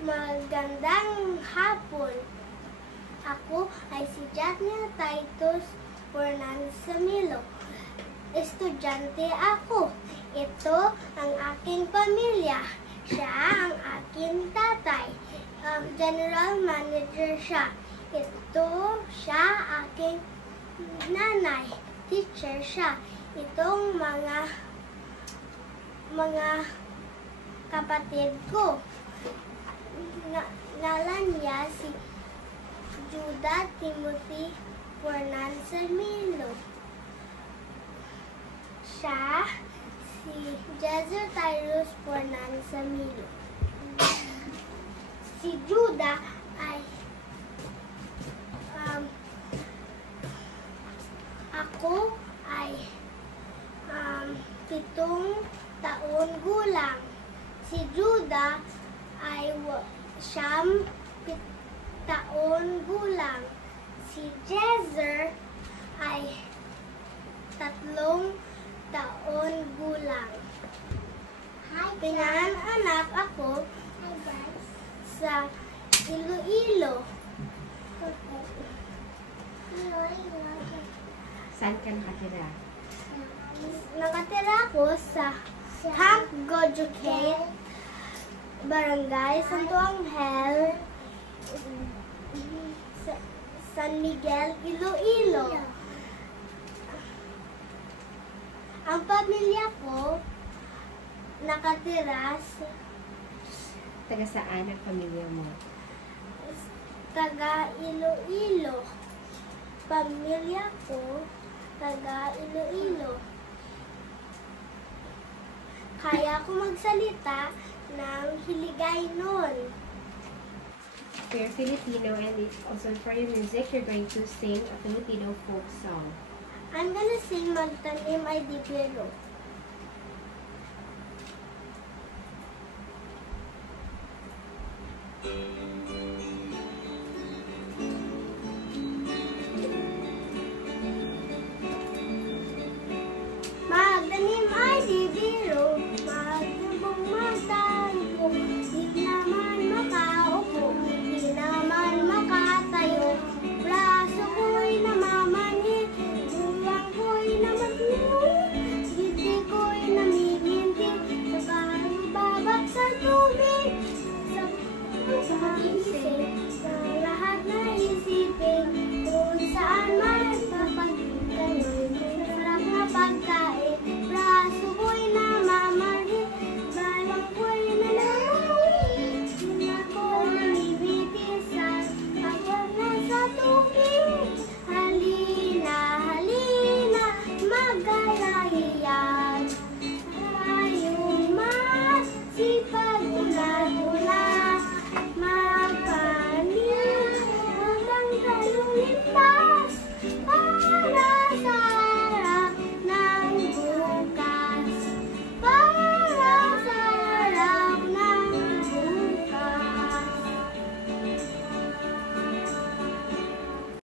Magandang hapon. Ako ay si Jatnia Titus Fernansamilo. Estudyante ako. Ito ang aking pamilya. Siya ang aking tatay. General manager siya. Ito siya aking nanay. Teacher siya. Itong mga kapatid ko. Ngalan niya si Judah Timothy Fernansamilo. Siya si Jezer Tyrus Fernansamilo. Si Judah ay ako ay 7 taon gulang. Si Judah ay 9 taon gulang. Si Jezer ay 3 taon gulang. Pinanganak ako sa Iloilo. Saan ka nakatira? Nakatira ako sa Camp Gojuke, Barangay Santo Angel, San Miguel, Iloilo. Ang pamilya ko nakatira sa Taga saan ang pamilya mo? taga Iloilo. Pamilya ko taga Iloilo. Kaya ko magsalita ng Hiligaynon. You're Filipino, and also for your music, you're going to sing a Filipino folk song. I'm gonna sing Magtanim Ay Di Pero. Magtanim ay di biro, magtubong magtayo, di naman makaupo, di naman makatayo. Braso ko'y namamanhid, buwang ko'y namagulong, hindi ko'y namiminti, sa babak sa tubig, sa pag-isip, sa